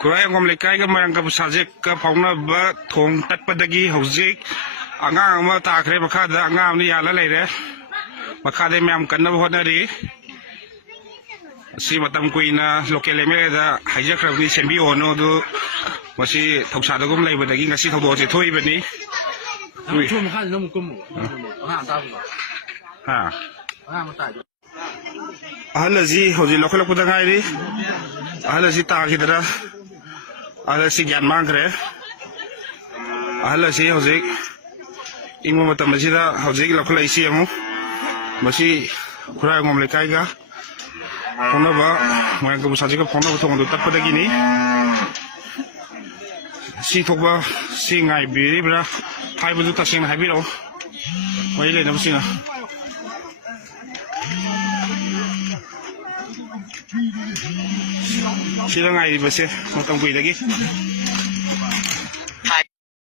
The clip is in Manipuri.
ꯈꯨꯔꯥꯏꯌꯣꯡ ꯂꯩꯀꯥꯏꯒ ꯃꯔꯥꯡꯀꯥꯏꯕ ꯁꯥꯖꯦꯛꯀ ꯐꯥꯎꯅꯕ ꯊꯣꯡ ꯇꯠꯄꯗꯒꯤ ꯍꯧꯖꯤꯛ ꯑꯉꯥꯡ ꯑꯃ ꯇꯥꯈ꯭ꯔꯦ ꯃꯈꯥꯗ ꯑꯉꯥꯡ ꯑꯃꯅ ꯌꯥꯜꯂ ꯂꯩꯔꯦ ꯃꯈꯥꯗ ꯃꯌꯥꯝ ꯀꯟꯅꯕ ꯍꯣꯠꯅꯔꯤ ꯁꯤ ꯃꯇꯝ ꯀꯨꯏꯅ ꯂꯣꯀꯦꯜ ꯑꯦꯝ ꯑꯦꯜ ꯑꯦꯗ ꯍꯥꯏꯖꯈ꯭ꯔꯕꯅꯤ ꯁꯦꯝꯕꯤꯌꯣꯅꯣ ꯑꯗꯨ ꯃꯁꯤ ꯊꯧꯁꯥꯗꯒꯨꯝ ꯂꯩꯕꯗꯒꯤ ꯉꯁꯤ ꯊꯧꯗꯣꯛ ꯑꯁꯤ ꯊꯣꯛꯏꯕꯅꯤ ꯑꯍꯜ ꯑꯁꯤ ꯍꯧꯖꯤꯛ ꯂꯧꯈꯠꯂꯛꯄꯗ ꯉꯥꯏꯔꯤ ahal si takidra ahal si gyan mangre ahal si hojik ingmo matam asida hojik lakhla isi amu masi khurayong lekai ga phona ba moyang ko saji ko phona thong do tappada gini si thokba si ngai bi bra phai bu ta sing hai bi ro mai le na singa Sila nga ibase, matang buhay lagi.